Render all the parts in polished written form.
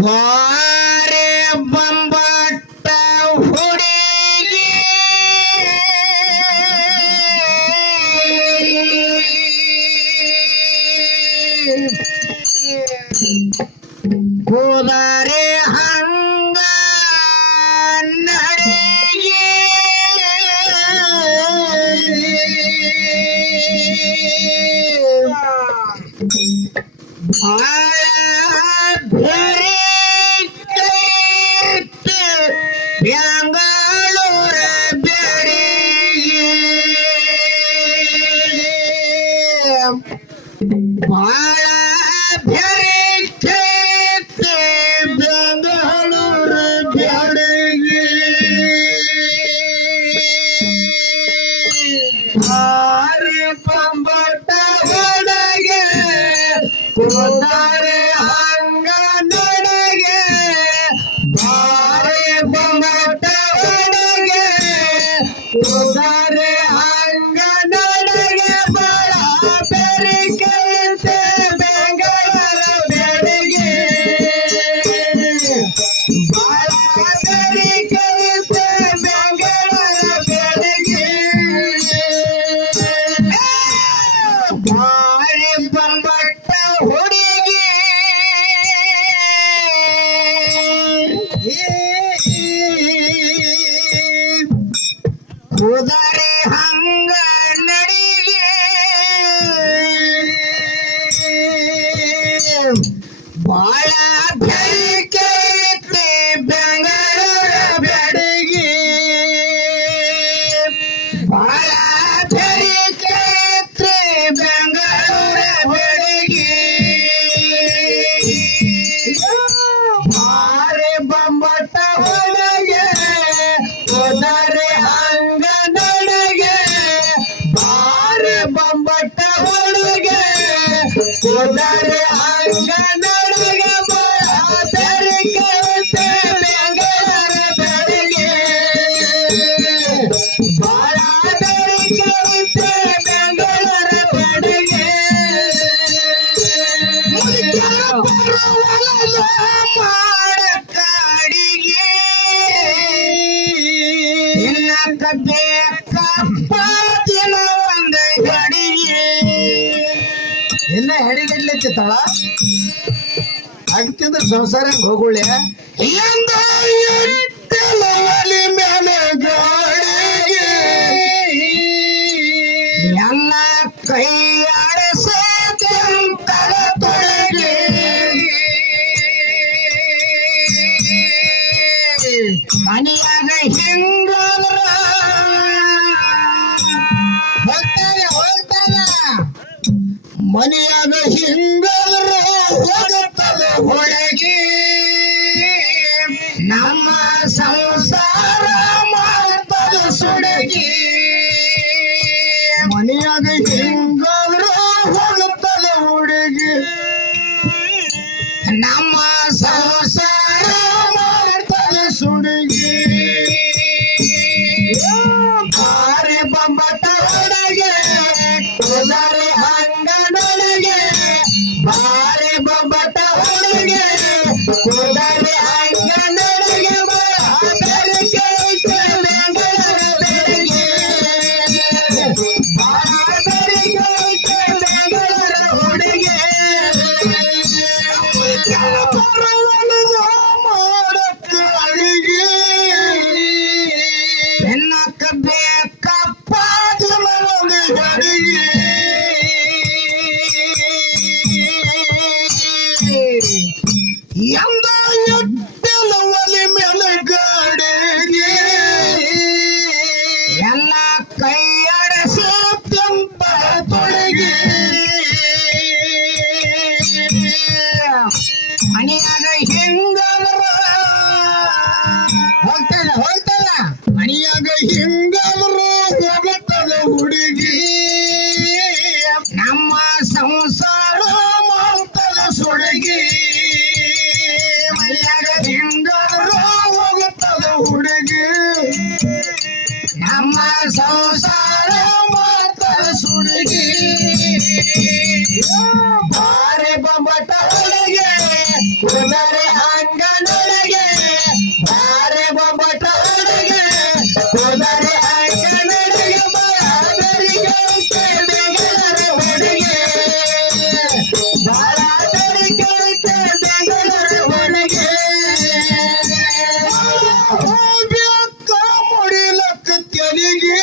ಬಾರೆ ಬಂಬಟ್ಟ ಹುಡುಗಿ ಹೋದರೆ ಹಂಗ ನಡಿಗೆ ಬಾಳ ಬೇರೆ ಬೆಂಗಳೂರ ಬೆಡಿಗೆ ಬಾಳ ಬೇರೆ ಬೆಂಗಳೂರ ಬೆಡಿಗೆ ಆರೆ ಪಂಬಟ್ಟ ಒಳಗೆ ಕೂತಾರೆ ಹಂಗ ನಡಗೆ ಬಾರೆ ಪಂಬಟ್ಟ ಒಳಗೆ ಕೂತಾರೆ ಹಂಗ ನಡಗೆ ಬಾಳ ಬೇರೆ ಕೈತೆ ಬೆಂಗಳೂರ ಬೆಡಿಗೆ ಬಾಳ ಬೇರೆ ಕೈತೆ ಬೆಂಗಳೂರ ಬೆಡಿಗೆ ಬಾರೆ ಬಂಬಟ್ಟ ಹುಡುಗಿ ಹೋದರೆ ಹಂಗ ನಡಿಗೆ ಬಾಳ ಬೆಳಿಕೆ ಬೆಂಗಳೂರ ಬೆಡಿಗೆ ಬಾಳ ಬೆಳಿಕೆ ಬೆಂಗಳೂರ ಬೆಡಿಗೆ ಬಾರೆ ಬಂಬಟ್ಟ ಒಳಗೆ ಹೋದರೆ ಹಂಗ ನಡಗೆ ಬಾರೆ ಬಂಬಟ್ಟ ಒಳಗೆ ಹೋದರೆ ಹಂಗ ನಡಗೆ ಬಾಳ ಬೇರೆ ಕೈತೆ ಬೆಂಗಳೂರ ಬೆಡಿಗೆ ಬಾಳ ಬೇರೆ ಕೈತೆ ಬೆಂಗಳೂರ ಬೆಡಿಗೆ ಮಾಡಕ ಅಡಿಗೆ ಇನ್ನಕ ಬೇಕಪ್ಪ ದಿನ ಒಂದ ಅಡಿಗೆ ಇನ್ನ ಹೆಡಿಗಿಡ್ಲಿತ್ತಿತ್ತಾಳ ಅದಕ್ಕಿಂತ ಸಂಸಾರ ಹೋಗುಳ್ಳೆ ಎಂದ ಇಟ್ಟಲ ಒಲಿ ಮೇಲೆ ಗೋಡೆಗೆ ಎಲ್ಲ ಕೈಯಾಡಿಸಂತಲ ತೊಡಗೆ ಮನೆಯಾಗ ಹಿಂಗಂದ್ರ ಹೋಗ್ತಾನ ಮನೆಯಾಗ ಹಿಂಗಂದ್ರ ಹೋಗುತ್ತದ ಹೊರಗೆ ನಮ್ಮ ಸಂಸಾರ ಮಾಡ್ತದ ಸುಡಗಿ ಮನೆಯಾಗ ಹಿಂಗಂದ್ರ ಹೋಗುತ್ತದ ಹುಡುಗಿ ನಮ್ಮ ಸಂಸಾರ ಮಾಡ್ತದ ಸುಡುಗಿ ಬಾರೆ ಬಂಬಟ್ಟ ಹೊರಗೆ ಹೋದರೆ ಹಂಗ ನಡಗೆ ಬಾರೆ ಬಂಬಟ್ಟ ಹೊರಗೆ ಹೋದರೆ ಹಂಗ ನಡಗೆ ಬಾಳ ಬೇರೆ ಕೈತೆ ಬೆಂಗಳೂರ ಬೆಡಿಗೆ ಬಾಳ ಬೇರೆ ಕೈತೆ ಬೆಂಗಳೂರ ಹುಡುಗೆ ಮಾಡಕ್ಕ ಅಡಿಗೆ ಎನ್ನಕ ಬೇಕಪ್ಪ ದಿನ ಒಂದು ಅಡಿಗೆ ಎಂದ ಎಟ್ಟಲ ಒಲಿ ಮೇಲೆ ಗಾಡಿಗೆ ಎಲ್ಲ ಕೈಯಾಡಿಸಿ ತೆಂಪ ತೊಡಗಿ ಮನೆಯಾಗ ಹಿಂಗಂದ್ರ ಹೋಗ್ತಾನ ಮನೆಯಾಗ ಹಿಂಗಂದ್ರ ಹೋಗುತ್ತದ ಹುಡುಗಿ ನಮ್ಮ ಸಂಸಾರ ಮಾಡ್ತದ ಸುಡುಗಿ ಮನೆಯಾಗ ಹಿಂಗಂದ್ರ ಹೋಗುತ್ತದ ಹುಡುಗಿ ನಮ್ಮ ಸಂಸಾರ ಮಾಡ್ತದ ಸುಡುಗಿ ಬಾರೆ ಬಂಬಟ್ಟ ಹೊರಗೆ ಕುದರೆ ಅಂಗನೊಳಗೆ ಬಾರೆ ಬೊಬ್ಬಟ ಹುಡುಗಿ ಕುದರೆ ಅಂಗನೊಳಗೆ ಬರಾದರಿಗೆ ಬೆಂಗಳೂರು ಹುಡುಗಿ ಬರಾದರಿಗೆ ಬೆಂಗಳೂರು ಹುಡುಗಿ ಹೋಗ್ಯಕ್ಕ ಮುಡಿಲಕ್ಕ ತೆಲಿಗೆ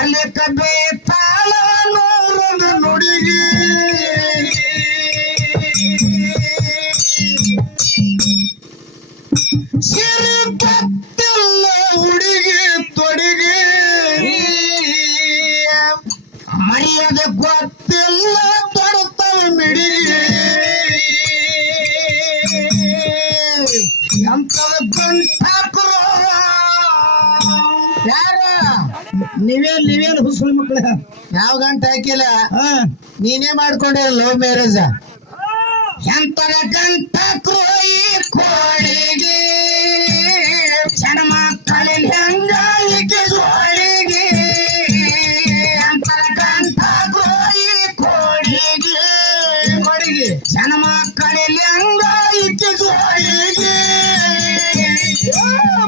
ಅಲ್ಲಿಕ ಬೇತಾಳ ನೂರೊಂದು ನುಡಿಗೆ ಸಿರಿ ಭಕ್ತಿಲ್ಲ ಹುಡುಗಿ ತೊಡಿಗೆ ಮರ್ಯಾದೆ ಗೊತ್ತಿಲ್ಲ ತೊಡುತ್ತವ ಮಿಡಿಗೆ ಎಂತದ ಗಂಟಾಕ್ರು ಯಾರ ನೀವೇನು ಹುಸುಳು ಮಕ್ಕಳ ಯಾವ ಗಂಟ ಹಾಕಿಲ್ಲ ನೀನೇ ಮಾಡ್ಕೊಂಡಿರ ಲವ್ ಮ್ಯಾರೇಜ್ ಎಂತರ ಗಂಟಾಕ್ರು ಈ ಕೋಳಿಗೆ ಜನ ಮಕ್ಕಳಲ್ಲಿ ಹೆಂಗಾಯಿಕೆ ಜೋಳಿಗೆ ಎಂತರ ಗಂಟಾಕ್ರು ಈ ಕೋಳಿಗೆ ಜನ ಮಕ್ಕಳಲ್ಲಿ ಹೆಂಗಾಯಿಕೆ ಜೋಳಿಗೆ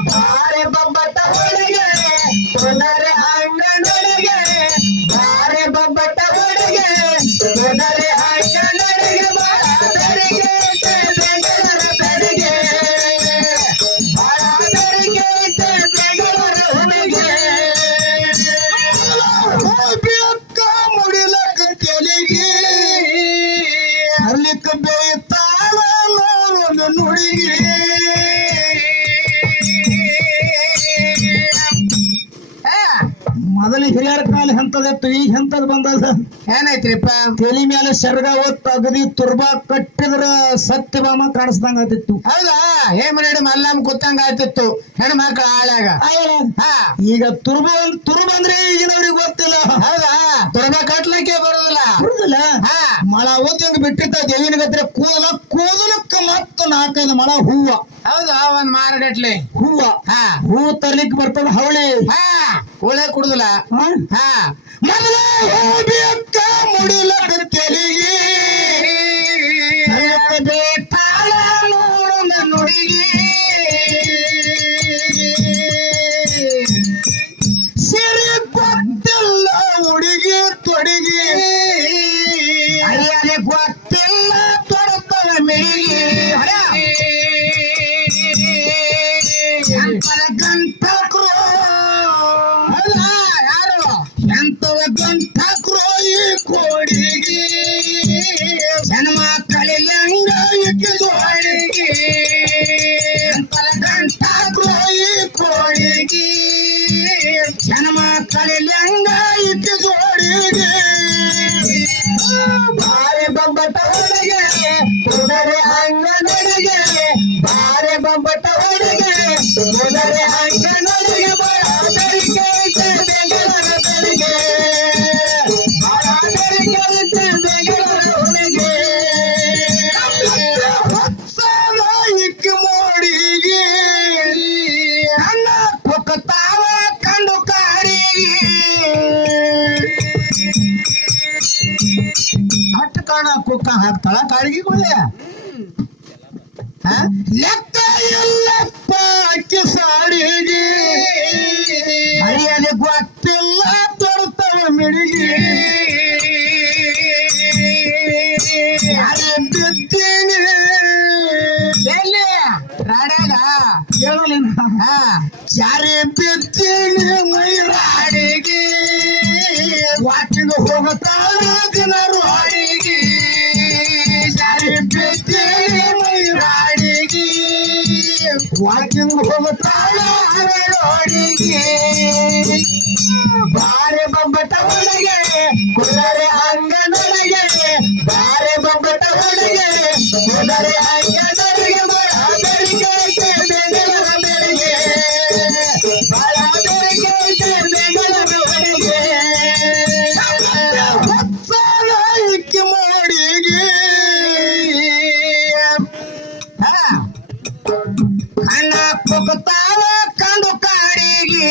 ಬಾರೆ ಬಬ್ಬಟ ಹುಡುಗೆ ತೊದರೆ ಅಂಗನೊಳಗೆ ಬಾರೆ ಬಬ್ಬಟ ಹುಡುಗೆ ತೊದರೆ ಅಂಗನೊಳಗೆ ಬಾಳದರಿಗೆ ಬೆಂಗಳೂರ ಬೆಳಗ್ಗೆ ಬಾಳದರಿಗೆ ಬೆಂಗಳೂರ ಹುಡುಗೆ ಹೋಗ್ಯಕ್ಕ ಮುಡಿಲಕ್ಕ ತೆಲಿಗೆ ಅಲ್ಲಿಕ್ಕ ಬೇತಾಳ ನೋಡೊಂದು ನುಡಿಗೆ ಮೊದಲು ಹಿರಿಯರ ಕಾಲ ಎಂತದಿತ್ತು ಈಗ ಎಂತದ್ ಬಂದದ ಏನಾಯ್ತ್ರಿಪ್ಪ ತಲಿ ಮೇಲೆ ಸೆರಗ ಒತ್ತು ಅಗದಿ ತುರ್ಬಾ ಕಟ್ಟಿದ್ರ ಸತ್ಯಭಾಮ ಕಾಣಿಸ್ದಂಗ ಆತಿತ್ತು ಹೌದಾ ಹೇಮರೇಡಿ ಮಲ್ಲಮ್ಮ ಕೂತಂಗ ಆತಿತ್ತು ಹೆಣ್ಮಕ್ಳ ಆಳ್ಯಾಗ ಈಗ ತುರ್ಬ ಅಂದ್ರೆ ಈಗಿನವ್ರಿಗೆ ಗೊತ್ತಿಲ್ಲ ಹೌದಾ ತುರ್ಬ ಕಟ್ಲಕ್ಕೆ ಬರುದಿಲ್ಲ ಮಳ ಓದಂಗ ಬಿಟ್ಟಿರ್ತಾವ ದೇವಿನ ಗತ್ರ ಕೂದಲಕ್ಕ ಮತ್ತು 4-5 ಮಳ ಹೂವ ಹೌದಾ ಒಂದ್ ಮಾರಗಟ್ಲೆ ಹೂವ ತರ್ಲಿಕ್ಕೆ ಬರ್ತದ ಹವಳಿ ಹುಳೆ ಕುಡುದಿಲ್ಲ ಮೊದಲ ಹೋಗ್ಯಕ್ಕ ಮುಡಿಲಕ್ಕ ತೆಲಿಗೆ ಬೇತಾಳ ನೋಡೊಂದು ನುಡಿಗೆ ಸಿರಿ ಗೊತ್ತಿಲ್ಲ ಹುಡುಗಿ ತೊಡಿಗೆ ಅರಿಯದೆ ಗೊತ್ತಿಲ್ಲ ತೊಡುತ್ತವ ಮಿಡಿಗೆ ಗಂಟಕ್ರು ಅಲ್ಲ ಯಾರು ಎಂತವ ಗಂಟಕ್ರು ಈ ಕೋಡಿಗೆ ಜನ ಮಕ್ಕಳಲ್ಲಿ ಅಂಗಾಯಿಕೆ ಜೋಳಿಗೆ ಎಂತವ ಗಂಟಕ್ರು ಈ ಕೋಡಿಗೆ ಜನ ಮಕ್ಕಳಲ್ಲಿ ಅಂಗಾಯಿಕೆ ಜೋಳಿಗೆ ಬಾರೆ ಬೊಬ್ಬಟ ಹುಡುಗೆ ಕುದರೆ ಅಂಗನೊಳಗೆ ಬಾರೆ ಬೊಬ್ಬಟ ಹುಡುಗೆ ಕುದರೆ ಅಂಗನೊಳಗೆ ಬರಾದರಿಗೆ ಬೆಂಗಳೂರ ಬೆಳಗ್ಗೆ ಬರಾದರಿಗೆ ಬೆಂಗಳೂರ ಹುಡುಗೆ ಹೊತ್ಸಲ ಇಕ್ಕ ಮೋಡಿಗೆ ಅನ್ನ ಪುಕ್ಕತಾವ ಕಂಡು ಕಾಡಿಗೆ ಹಟ್ಟು ಕಾಣ ಕುಕ್ಕ ಹಾಕ್ತಾಳ ಕಾಡಿಗೆಗಳೇ ಲೆಕ್ಕ ಎಲ್ಲಪ್ಪ ಅಕ್ಕಿ ಸಾಡಿಗೆ ಹರಿಯದೆ ಗೊತ್ತಿಲ್ಲ ತೊಡ್ತವ ಮಿಡಿಗೆ ಬಿದ್ದೀನಿ ಎಲ್ಲಿ ರಾಡ್ಯಾಗ ಹೇಳಲಿನ ಜಾರಿ ಬಿದ್ದೀನಿ ಮೈರಾಡಿಗೆ ವಾಕಿಂಗ್ ಹೋಗುತ್ತಾಳ ಜನರು ಹಾಡಿಗೆ ಜಾರಿ ಬಿದ್ದೀನಿ ಮೈರಾಡಿಗೆ ವಾಕಿಂಗ್ ಹೋಗುತ್ತಾಳ ರೋಡಿಗೆ ಬಾರೆ ಬೊಬ್ಬಟ ಹುಡುಗೆ ಕುದರೆ ಅಂಗನೊಳಗೆ ಬಾರೆ ಬೊಬ್ಬಟ ಹುಡುಗೆ ಕುದರೆ ಅಂಗನೊಳಗೆ ಬರಾದರಿಗೆ ಬೆಂಗಳೂರ ಬೆಳಗ್ಗೆ ಬರಾದರಿಗೆ ಬೆಂಗಳೂರ ಹುಡುಗೆ ಹೊತ್ಸಲ ಇಕ್ಕಿ ಮೋಡಿಗೆ ಕಣ್ಣ ಕುಗ್ತಾವ ಕಂಡು ಕಾಡಿಗೆ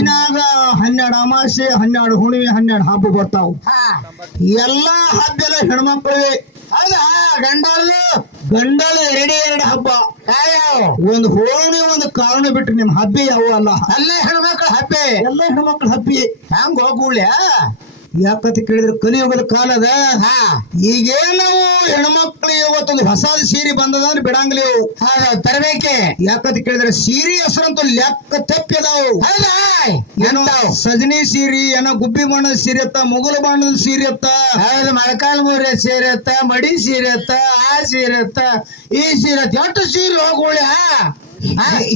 ವರ್ಷಿನಾಗ 12 ಅಮಾಸೆ 12 ಹುಣ್ಣಿಮೆ 12 ಹಬ್ಬ ಬರ್ತಾವ. ಎಲ್ಲಾ ಹಬ್ಬ ಎಲ್ಲ ಹೆಣ್ಮಕ್ಳಿಗೆ. ಹೌದಾ? ಗಂಡಲು 2 ಹಬ್ಬ. ಒಂದು ಹೋಳಿ ಒಂದು ಕಾರಣ ಬಿಟ್ರೆ ನಿಮ್ ಹಬ್ಬ ಯಾವ ಅಲ್ಲ. ಎಲ್ಲ ಹೆಣ್ಮಕ್ಳ ಹಬ್ಬೆ. ಎಲ್ಲ ಹೆಣ್ಮಕ್ಳ ಹಬ್ಬಿ. ಹಂಗ ಹೋಗ್ಬಿಡ್ಯ ಯಾಕಂತ ಕೇಳಿದ್ರೆ ಕಲಿಯುಗದ ಕಾಲದ ಈಗೇನ್ ನಾವು ಹೆಣ್ಮಕ್ಳು ಇವತ್ತೊಂದು ಹೊಸ ಸೀರೆ ಬಂದದ ಅಂದ್ರೆ ಬಿಡಂಗ್ಲಿ ತರಬೇಕೆ. ಯಾಕಂತ ಕೇಳಿದ್ರೆ ಸೀರೆ ಹೆಸರಂತೂ ಲೆಕ್ಕ ತಪ್ಪಿದಾವು. ಏನೋ ಸಜನಿ ಸೀರೆ, ಏನೋ ಗುಬ್ಬಿ ಬಣ್ಣದ ಸೀರೆ ಅತ್ತ, ಮುಗುಲು ಬಣ್ಣದ ಸೀರೆ ಅತ್ತ, ಮೊಳಕಾಲ್ ಮೂರ ಸೀರೆ ಅತ್ತ, ಮಡಿ ಸೀರೆ ಅತ್ತ, ಆ ಸೀರೆ ಅತ್ತ, ಈ ಸೀರೆ ಅತ್ತ, ಎಷ್ಟು ಸೀರೆ ಹೋಗುಳ್ಯ.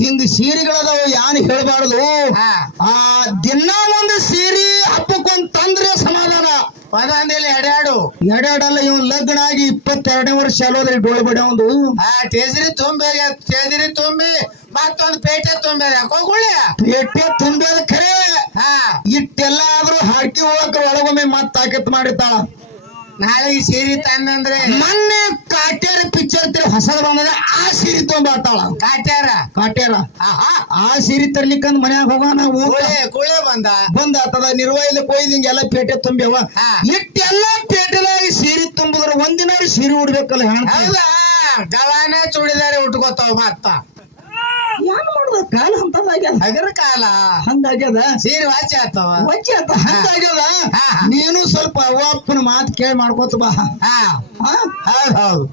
ಹಿಂಗ ಸೀರೆಗಳದಾವು ಯಾನ್ ಹೇಳ್ಬಾರ್ದು. ದಿನ ಒಂದು ಸೀರೆ ಹಬ್ಬಕ್ಕೊಂದ್ ತಂದ್ರೆ ಸಮಾಧಾನ. ಎಡೆರಡಲ್ಲ ಇವನ್ ಲಗ್ನ ಆಗಿ 22ನೇ ವರ್ಷ ಅಲ್ಲೋದ್ರಿ ಡೋಳ್ ಬಡ ಒಂದು ಟೇಜರಿ ತುಂಬಿ ಮತ್ತೊಂದು ಪೇಟೆ ತುಂಬಿ ಪೇಟೆ ತುಂಬೇದ ಖರೆ. ಇಟ್ಟೆಲ್ಲ ಆದ್ರೂ ಹಾಕಿ ಹೋಗಕ್ ಒಳಗೊಮ್ಮೆ ಮತ್ತ ಹಾಕತ್ ಮಾಡಿತಾಳ. ನಾಳೆಗೆ ಸೀರೆ ತಂದ್ರೆ ಮೊನ್ನೆ ಕಾಟ್ಯಾರ ಪಿಕ್ಚರ್ ಹೊಸದ ಬಂದ ಆ ಸೀರೆ ತೊಗೊಂಬಾತಾಳ. ಕಾಟ್ಯಾರ ಆ ಸೀರೆ ತರ್ಲಿಕ್ಕಂದ್ ಮನ್ಯಾಗ ಹೋಗೋಣ ಕೂಳೆ ಬಂದ ನಿರ್ವಹಣೆ ಕೊಯ್ದಿಂಗ ಎಲ್ಲ ಪೇಟೆ ತುಂಬ್ಯವ. ಇಟ್ಟೆಲ್ಲ ಪೇಟೆದಾಗ ಸೀರೆ ತುಂಬಿದ್ರ ಒಂದಿನ ಸೀರೆ ಉಡ್ಬೇಕಲ್ಲ. ಗವಾನ ಚೂಡಿದಾರೆ ಉಟ್ಕೋತಾವ ಮತ್ತ ಏನ್ ಮಾಡುದ ಕಾಲ ಹಂತದಾಗ್ಯದ ಕಾಲ ಹಂಗಾಗ್ಯದ. ಸೀರೆ ವಾಚಿ ಆತವ ಹಂಗಾಗ್ಯದ. ನೀನು ಸ್ವಲ್ಪ ಅವ್ವಪ್ಪನ ಮಾತು ಕೇಳಿ ಮಾಡ್ಕೋತ ಬಾ. ಹೌದು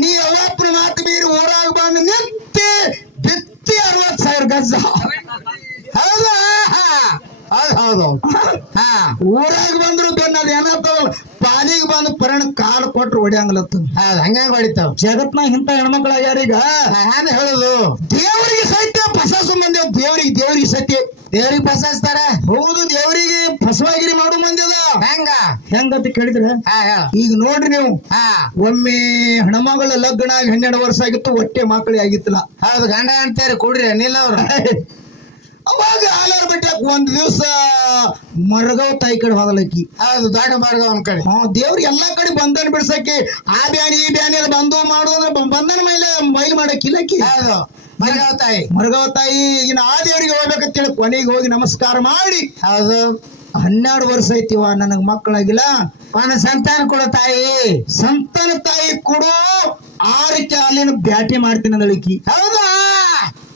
ನೀ ಅವ್ವಪ್ಪನ ಮಾತು ಮೀರಿ ಊರಾಗ ಬಂದು ನಿತ್ತಿ ಬಿತ್ತಿ 60,000 ಗಜ. ಹೌದಾ? ಹೌದು ಊರಾಗ ಬಂದ್ರು ಬೆನ್ನದ ಏನಾಗ್ತಾವಲ್ಲ ಪಾಲಿಗೆ ಬಂದು ಪರಣ ಕಾಲು ಕೊಟ್ರು ಹೊಡಿಯಂಗ್ಲತ್ತ. ಹಂಗ ಹೊಡಿತಾವ ಜಗತ್ನಾಗ ಇಂತ ಹೆಣ್ಮಕ್ಳಾಗ್ಯಾರೀಗ. ಏನ್ ಹೇಳುದು? ದೇವರಿಗೆ ಸಹಿತ ಫಸಾಸು ಮಂದಿ. ದೇವರಿಗೆ ಸತ್ಯ ದೇವ್ರಿಗೆ ಫಸಾಸ್ತಾರ. ಹೌದು, ದೇವರಿಗೆ ಫಸವಾಗಿರಿ ಮಾಡು ಮಂದಿ ಅದ. ಹೆಂಗಂತ ಕೇಳಿದ್ರೆ ಈಗ ನೋಡ್ರಿ ನೀವು, ಒಮ್ಮೆ ಹೆಣ್ಮಗಳ ಲಗ್ನ ಆಗಿ 12 ವರ್ಷ ಆಗಿತ್ತು, ಹೊಟ್ಟೆ ಮಕ್ಕಳಿಗೆ ಆಗಿತ್ತಿಲ್ಲ. ಹೌದು, ಗಂಡ ಅಂತಾರೆ ಕೂಡ್ರಿ ಅನಿಲ್ ಅವ್ರು. ಅವಾಗ ಆಲಾರ ಬೆಟ್ಟಕ್ ಒಂದ್ ದಿವ್ಸ ಮರಗಾವ್ ತಾಯಿ ಕಡೆ ಹೋಗಲಕ್ಕಿ. ಹೌದು, ದೊಡ್ಡ ಮರಗಾವ್ ಕಡೆ. ದೇವ್ರಿಗೆ ಎಲ್ಲಾ ಕಡೆ ಬಂಧನ ಬಿಡ್ಸಕ್ಕಿ. ಆ ಬ್ಯಾನಿ ಈ ಬ್ಯಾನಿ ಬಂದು ಮಾಡು ಅಂದ್ರೆ ಬಂಧನ ಮೇಲೆ ಮೈಲ್ ಮಾಡಕ್ಕಿಲ್ಲಕ್ಕಿ. ಹೌದು, ಮರಗಾವ್ ತಾಯಿ ಇನ್ನು ಆ ದೇವ್ರಿಗೆ ಹೋಗ್ಬೇಕಂತೇಳಿ ಕೊನೆಗೆ ಹೋಗಿ ನಮಸ್ಕಾರ ಮಾಡಿ. ಹೌದು, 12 ವರ್ಷ ಐತಿವ ನನಗ್ ಮಕ್ಕಳಾಗಿಲ್ಲ, ಸಂತಾನ ಕೊಡೋ ತಾಯಿ, ಸಂತಾನ ತಾಯಿ ಕೊಡು 6 ಕಾಲಿನ ಬ್ಯಾಟಿ ಮಾಡ್ತೀನಿ ಅಂದಳಿಕಿ. ಹೌದಾ?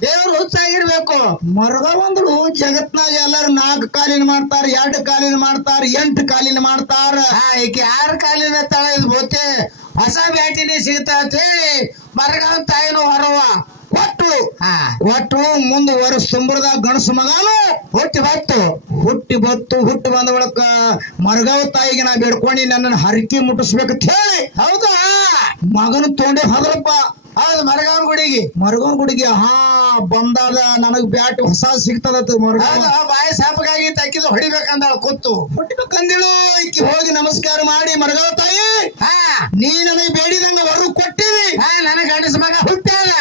ದೇವ್ರು ಹುಚ್ಚಾಗಿರ್ಬೇಕು. ಮರಗ ಬಂದಳು ಜಗತ್ನಾಗ ಎಲ್ಲಾರು 4 ಕಾಲಿನ ಮಾಡ್ತಾರ, 2 ಕಾಲಿನ ಮಾಡ್ತಾರ, 8 ಕಾಲಿನ ಮಾಡ್ತಾರ. ಈಕೆ 6 ಕಾಲಿನ ತಳ ಇದು ಬೋತೆ ಹೊಸ ಬ್ಯಾಟಿನೇ ಸಿಗ್ತಾತಿ. ಮರಗಾವ್ ತಾಯಿನೂ ಹೊರವ ಒಟ್ಟು ಮುಂದೆ ವರ್ಷ ತುಂಬರದಾಗ ಗಣಸು ಮಗಾನು ಹುಟ್ಟಿ ಬಂದ ಒಳಕ ಮರಗಾವ್ ತಾಯಿಗೆ ನಾ ಬೇಡ್ಕೊಂಡು ನನ್ನ ಹರಕೆ ಮುಟ್ಟಿಸ್ಬೇಕಂತ ಹೇಳಿ. ಹೌದಾ? ಮಗನ ತೊಂಡೆ ಹೋದ್ರಪ್ಪ. ಹೌದು, ಮರಗಾವನ್ ಗುಡಿಗೆ ಬಂದಾದ ನನಗ್ ಬ್ಯಾಟ್ ಹೊಸ ಸಿಗ್ತದ. ಬಾಯಿ ಸಾಪಗಾಗಿ ತಕ್ಕಿದ್ದು ಹೊಡಿಬೇಕಂದಾಳ ಕೂತು ಹೊಡಿಬೇಕಂದಿಳು. ಈಕಿ ಹೋಗಿ ನಮಸ್ಕಾರ ಮಾಡಿ, ಮರಗಾವ್ ತಾಯಿ ನೀ ನನಗೆ ಬೇಡಿದಂಗ ಹೊರ ಕೊಟ್ಟಿವಿ. ನನಗ ಗಂಡಸ ಮಗ ಹುಟ್ಟಿಯಲ್ಲ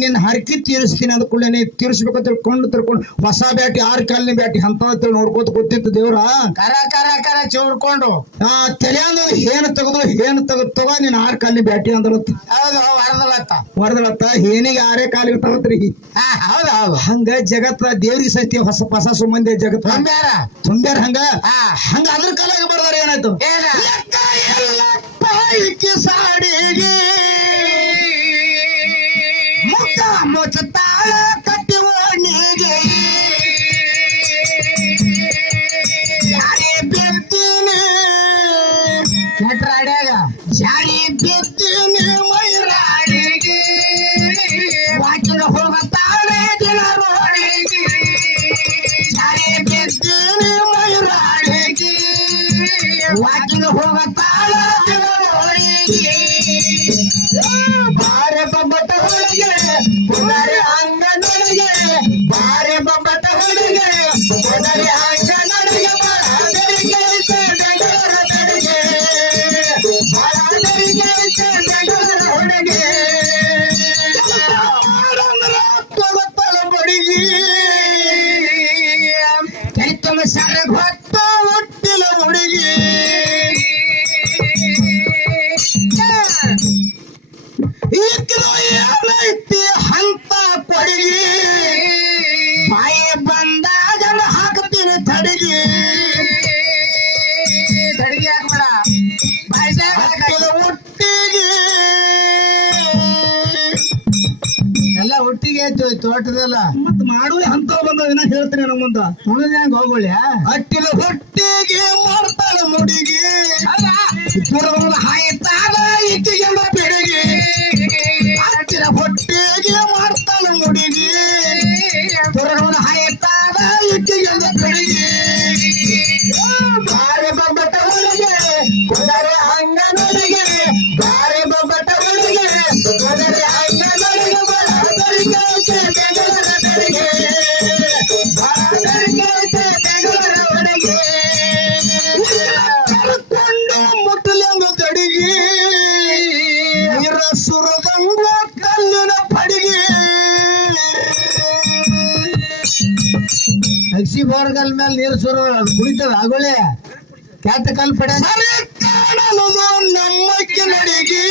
ನಿನ್ನ ಹರಕಿ ತೀರಿಸ್ತೀನಿ ಅಂದ್ಕೊಳ್ಳೇನೆ. ತೀರಿಸ್ಬೇಕಂತ ತಿಳ್ಕೊಂಡು ಹೊಸ ಬ್ಯಾಟಿ 6 ಕಾಲಿನ ಬ್ಯಾಟಿ ಅಂತ ನೋಡ್ಕೋತ ಗೊತ್ತಿತ್ತು ದೇವ್ರ. ಕರ ಚೂಡ್ಕೊಂಡು ತಲೆಯಂದ ಏನ್ ತಗೋ ನೀನ್ 6 ಕಾಲಿನ ಬ್ಯಾಟಿ ಅಂದಲತ್ತ. ಹೊರದಳತ್ತ ಏನಿಗೆ 6 ಕಾಲಿಗೆ ತಗತ್ರಿ. ಹಂಗ ಜಗತ್ತ ದೇವ್ರಿಗೆ ಸಹಿತ ಹೊಸ ಸುಮಂದಿ ಜಗತ್ತ ತುಂಬ್ಯಾರ. ಹಂಗ ಅದ್ರ ಕಾಲಾಗ ಬರ್ದಾರ ಏನಾಯ್ತು ಸಾಡಿಗೆ ಮುಚ್ಚತಾಳ ಕಟ್ಟಿ ಓಣಿಗೆ ಜಾರಿ ಬೆತ್ತೀನಿ ಜಾರಿ ಬೆತ್ತೀನಿ ಮೈರಾಡಿಗೆ ವಾಕಿಂಗ್ ಹೋಗತಾಳೆ ದಿನ ರೋಡಿಗೆ ಜಾರಿ ಬೆತ್ತೀನಿ ಮೈರಾಡಿಗೆ ವಾಕಿಂಗ್ ಹೋಗತಾಳ ದಿನ ರೋಡಿಗೆ ಬಾರೆ ಬಬ್ಬಟ ಹೊಳಿಗೆ ಪುನರೆ ಅಂಗ ನಡಿಗೆ ಬಾರೆ ಬಬ್ಬಟ ಹೊಳಿಗೆ ಪುನರೆ ಅಂಗ ನಡಿಗೆ ಬಾಳದರಿಗೆ ಬೆಂಗಳೂರ ನಡಿಗೆ ಬಾಳದರಿಗೆ ಬೆಂಗಳೂರ ಹುಡುಗೆ ತೊಗೊತ್ತಳ ಬಡಿಗೆ ಕೈತೊಮ್ಮ ಸರಗ್ ಹೊತ್ತು ಹುಟ್ಟಿಲ ಹುಡುಗಿ ಏನೈತಿ ಅಂತ ಕೊಡಗಿ ಬಾಯಿ ಆಯ್ತು ತೋಟದಲ್ಲ ಮತ್ ಮಾಡುವ ಅಂತ ಬಂದವ ಹೇಳ್ತೀನಿ ನಮ್ಮ ಮುಂದ ಉಳಿದ ಹೆಂಗ ಹೋಗುಳ್ಯ ಅಟ್ಟಿನ ಹೊಟ್ಟಿಗೆ ಮಾಡ್ತಾಳ ಮುಡಿಗೆ ಹಾಯ್ತಾಳ ಇಟ್ಟಿಗೆಲ್ಲ ಬೆಳಿಗ್ಗೆ ಅಟ್ಟಿನ ಹೊಟ್ಟಿಗೆ ಮಾಡ್ತಾಳ ಮುಡಿಗೆ ಹಾಯ್ತಾಳ ಇಟ್ಟಿಗೆಲ್ಲ ಬೆಳಿಗ್ಗೆ ಬಾರೆ ಬಬ್ಬಟ ಒಳಗೆ ಕುದರೆ ಹಂಗ ನೋಡಿಗೆ ಬಾರೆ ಬಬ್ಬಟ ಒಳಗೆ ಕುದರೆ ಹಂಗ ನೋಡಿಗೆ ಬರಬರಿಕೆ ಬೆಂಗಳೂರ ಬೆಳಿಗ್ಗೆ ಬರಬರಿಕೆ ಬೆಂಗಳೂರ ಒಳಗೆ ಕರ್ಕೊಂಡು ಮುಟ್ಟಲೆಂಗ ತಡಿಗೆ ನೀರ ಸುರದಂಗ ಕಲ್ಲಿನ ಪಡಿಗೆ ಅಕ್ಷಿ ಬೋರ್ಗಲ್ ಮೇಲೆ ನೀರು ಸುರ ಕುಡಿತದ ಆಗೋಳೆ ಕ್ಯಾತ ಕಲ್ ಪಡ ಕಾಣಲು ನಮ್ಮಕ್ಕೆ ನಡಿಗೆ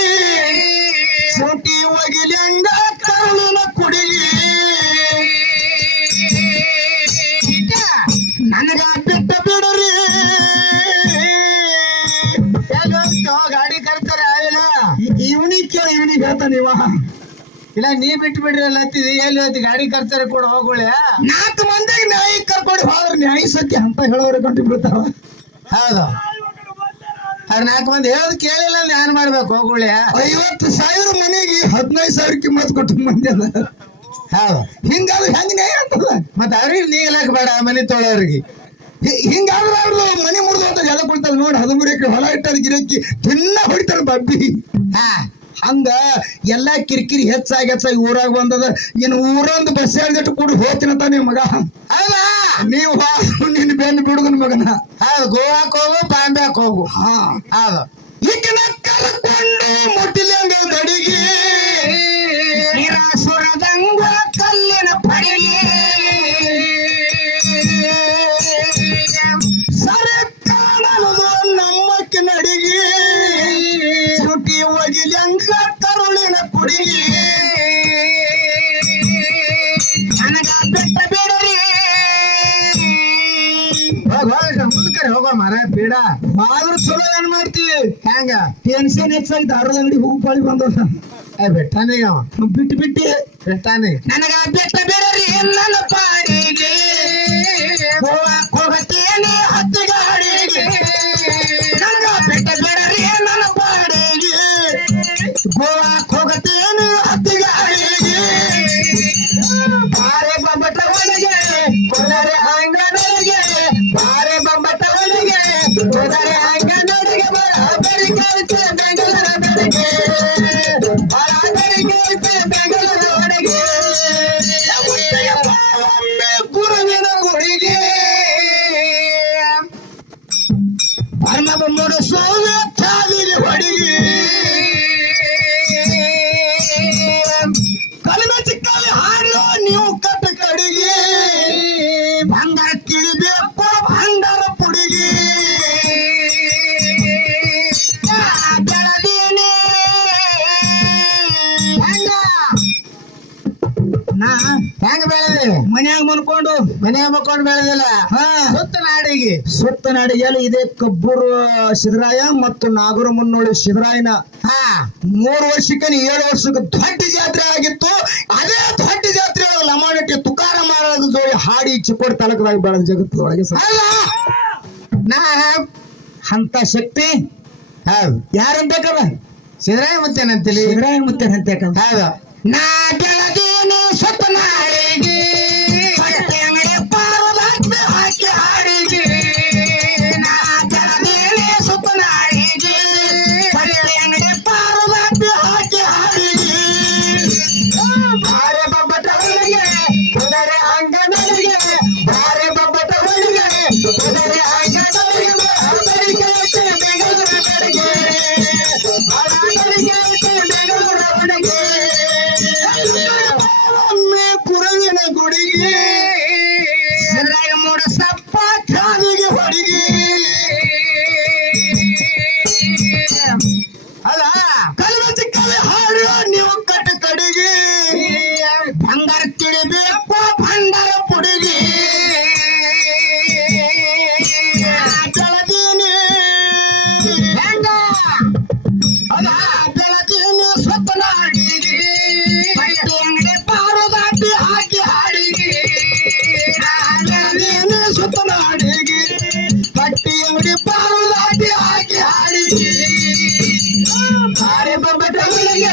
ಸೂಟಿ ಒಗಿಲಂಗ ಕರುಳಿನ ಕುಡಿಗೆ ನನಗ ಬಿಟ್ಟ ಬಿಡ್ರಿ ಗಾಡಿ ಕರ್ತಾರೆ ಆಗಿಲ್ಲ ಇವನಿಗೆ ಕೇಳಿ ಇವನಿಗೆ ಹೇಳ್ತಾನೆ ಇವ ಇಲ್ಲ ನೀ ಬಿಟ್ಟು ಬಿಡ್ರಿ ಅಲ್ಲ ಹತ್ತಿದಿ ಎಲ್ಲಿ ಹೋಯ್ತು ಗಾಡಿ ಕರ್ತಾರೆ ಕೂಡ ಹೋಗೋಳೆ 4 ಮಂದಿಗೆ ನ್ಯಾಯ ಕರ್ಕೊಂಡು ಹೋದ್ರ ನ್ಯಾಯ ಸತ್ಯ ಅಂತ ಹೇಳೋರು ಕಂಡು ಬಿಡ್ತಾವ ಹೌದು ಅವ್ರ 4 ಮಂದಿ ಹೇಳೋದು ಕೇಳಿಲ್ಲ ಏನ್ ಮಾಡ್ಬೇಕು ಹೋಗೋಳೆ 50,000 ಮನೆಗೆ 15,000 ಕಿಮ್ಮತ್ ಕೊಟ್ಟು ಮಂದಿ ಅದ ಹೌದು ಹಿಂಗಾದ್ರೆ ಹೆಂಗ ನ್ಯಾಯ ಅಂತಲ್ಲ ಮತ್ತೆ ಅವ್ರಿಗೆ ನೀಗಲಕ್ ಬೇಡ ಮನೆ ತೊಳೋರಿಗೆ ಹಿಂಗಾದ್ರೆ ಅವ್ರು ಮನೆ ಮುರಿದು ಅಂತ ಜಲ ಕೊಡ್ತಾರ ನೋಡಿ 13 ಎಕರೆ ಹೊಲ ಇಟ್ಟಾರ ಗಿರಕ್ಕಿ ದಿನ ಹೊಡಿತಾರ ಬಬ್ಬಿ ಹಾ ಹಂಗ ಎಲ್ಲಾ ಕಿರಿಕಿರಿ ಹೆಚ್ಚಾಗಿ ಊರಾಗ ಬಂದದ ಇನ್ನು ಊರೊಂದು ಬಸ್ ಹಿಡ್ದಿಟ್ಟು ಕೂಡ ಹೋಗ್ತೀನಂತ ನಿಮ್ ಮಗ ಅಲ್ಲ ನೀವು ನಿನ್ನ ಬೆನ್ನು ಬಿಡುಗನ ಮಗನ ಹೌದು ಗೋವಾಕ್ ಹೋಗು ಬಾಂಬೆಕ್ ಹೋಗು ಹಾ ಹೌದು ಈಗಿನ ಕಲ್ಕೊಂಡು ಮುಟ್ಟಿಲೆಂಗ ದಡಿಗೆ ಸುರದಂಗ ಕಲ್ಲಿನ ಪಡಿಗೆ ಸರಿ ಕಾಣಲು ನಮ್ಮಕ್ಕೆ ನಡಿಗೆ ಚುಟಿ ಒಗಿಲಂಗ ಕರುಳಿನ ಕುಡಿಗೆ ನನಗ ಬೆಟ್ಟ ಬೇಡರಿ ಮುಂದ್ಕಡೆ ಹೋಗೋ ಮರ ಬೇಡ ಆದ್ರೂ ಚಲೋ ಏನ್ ಮಾಡ್ತೀವಿ ಹೆಂಗ ಟೆನ್ಷನ್ ಹೆಚ್ಚಾಗಿ ದಾರದ ಅಂಗಡಿ ಹೋಗಿ ಪಾಳಿ ಬಂದದ ಬೆಟ್ಟನಿಗ ಬಿಟ್ಟು ಬಿಟ್ಟು ಬೆಟ್ಟನಿ ನನಗ ಬೆಟ್ಟ ಬೇಡರಿ ನನ್ನ ಪಾಡಿಗೆ ಗೋವಾಕ್ ಹೋಗತ್ತೇನೆ ಹತ್ತು ಗಾಡಿಗೆ ನನಗ ಬೆಟ್ಟ ಬೇಡರಿ ನನ್ನ ಪಾಡಿಗೆ ಗೋವಾಕ್ ಹೋಗತ್ತೇನೆ ಹತ್ತು ಗಾಡಿಗೆ ಬಾರೆ ಬಬ್ಬಟ ಒಳಗೆ ಕೊದರೆ ಹಂಗ ನನಗೆ ಬಾರೆ ಬಬ್ಬಟ ಒಳಗೆ ಕೊದರೆ ಹಂಗ ನನಗೆ ಬರಬರಿ ಕಲಿತೆ ಬೆಂಗಳೂರ ಬೆಳಗ್ಗೆ ಬರಬರಿ ಕಲಿತೆ ಬೆಂಗಳೂರ ಒಳಗೆ ಒಮ್ಮೆ ಗುರುವಿನ ಗುಡಿಗೆ ಪರಮ ಮುಡಿಸೋವೆ ಚಾವಿಗೆ ಹೊಡಿಗೆ ಕಲಿನ ಚಿಕ್ಕಲ್ಲಿ ಹಾಡೋ ನೀವು ಕಟ್ಟ ಕಡಿಗೆ ಬಂಗಾರ ತಿಳಿಬೇಕು ಭಂಡಾರ ಪುಡಿಗೆ ಬೆಳದೀನಿ ಹೆಂಗ ನಾ ಹೆಂಗ ಬೆಳೆದಿ ಮನ್ಯಾಗ ಮನ್ಕೊಂಡು ಮನೆಗೆ ಮಕ್ಕೊಂಡು ಬೆಳೆದಿಲ್ಲ ಹಾ ಸುತ್ತ ನಾಡಿಗೆ ಸುತ್ತ ನಾಡಿಗೆಲ್ಲ ಇದೆ ಕಬ್ಬೂರು ಸಿದ್ದರಾಯ ಮತ್ತು ನಾಗರ ಮುನ್ನೋಳಿ ಸಿದ್ದರಾಯನ ಹಾ 3 ವರ್ಷಕ್ಕೆ 7 ವರ್ಷಕ್ಕೆ ದೊಡ್ಡ ಜಾತ್ರೆ ಆಗಿತ್ತು ಅದೇ ದೊಡ್ಡ ಜಾತ್ರೆ ಲಮಾಣಕ್ಕೆ ತುಕಾರ ಮಾರಾದ ಜೋಡಿ ಹಾಡಿ ಚಿಕ್ಕೋಡಿ ತಾಲೂಕದಾಗ ಬೆಳೆದ ಜಗತ್ತದೊಳಗೆ ಅಲ್ಲ ನಾ ಅಂತ ಶಕ್ತಿ ಹೌದು ಯಾರಂತ ಬೇಕಲ್ಲ ಸಿದ್ದರಾಯ ಮುತ್ತೇನಂತಲಿ ಸಿದ್ದರಾಯ ಮುತ್ತೆ ಅಂತ ಹೌದು ನಾ ಬೆಳದೀನಿ ಸುತ್ತ ನಾಡಿಗೆ ಹೊಟ್ಟೆ ಅಂಗಡಿ ಪಾರುದಾತ್ಮೆ ಹಾಕಿ ಹಾಡಿಗೆ ನಾ ಬೆಳದೀನಿ ಸುತ್ತ ನಾಡಿಗೆ ಹೊಟ್ಟೆ ಅಂಗಡಿ ಪಾರುದಾತ್ಮೆ ಹಾಕಿ ಹಾಡಿಗೆ ಬಾರೆ ಬಬ್ಬಟ ಒಳಗೆ ಕುದರೆ ಹಂಗ ನನಗೆ ಬಾರೆ ಬಬ್ಬಟ ಒಳಗೆ ಕುದರೆ ಹಂಗ ನನಗೆ ಬರಬರಿ ಕಲಿತೆ ಬೆಂಗಳೂರ ಬೆಳಗ್ಗೆ ಬರಬರಿ ಕಲಿತೆ ಬೆಂಗಳೂರ ಒಳಗೆ ಒಮ್ಮೆ ಕುರುವಿನ ಗುಡಿಗೆ ಸಿದ್ದರಾಯ ಮೂಡ ಸಪ್ಪ ಚಾವಿಗೆ ಹೊಡಿಗೆ ಅಲ್ಲ ಕಲ್ವ ಚಿಕ್ಕಲ್ಲಿ ಹಾಡು ನೀವು ಕಟ್ಟ ಕಡಿಗೆ ಬಂಗಾರ ತಿಳಿಬೇಕು ಭಂಡಾರ ಪುಡಿಗೆ ಬೆಳದೀನಿ ಹೆಂಗ ಅದ ಬೆಳದೀನಿ ಸ್ವತ್ತ ನಾಡಿಗೆ ಬಟ್ಟೆ ಅಂಗಡಿ ಪಾರು ದಾಟಿ ನೀ ಸುತ್ತ ನಾಡಿಗೆ ಪಟ್ಟಿ ಅಂಗಡಿ ಪಾರು ಲಾಟಿ ಹಾಕಿ ಹಾಡಿಗೆ ಬಾರೆ ಬೊಬ್ಬಟ ಹುಡುಗಿ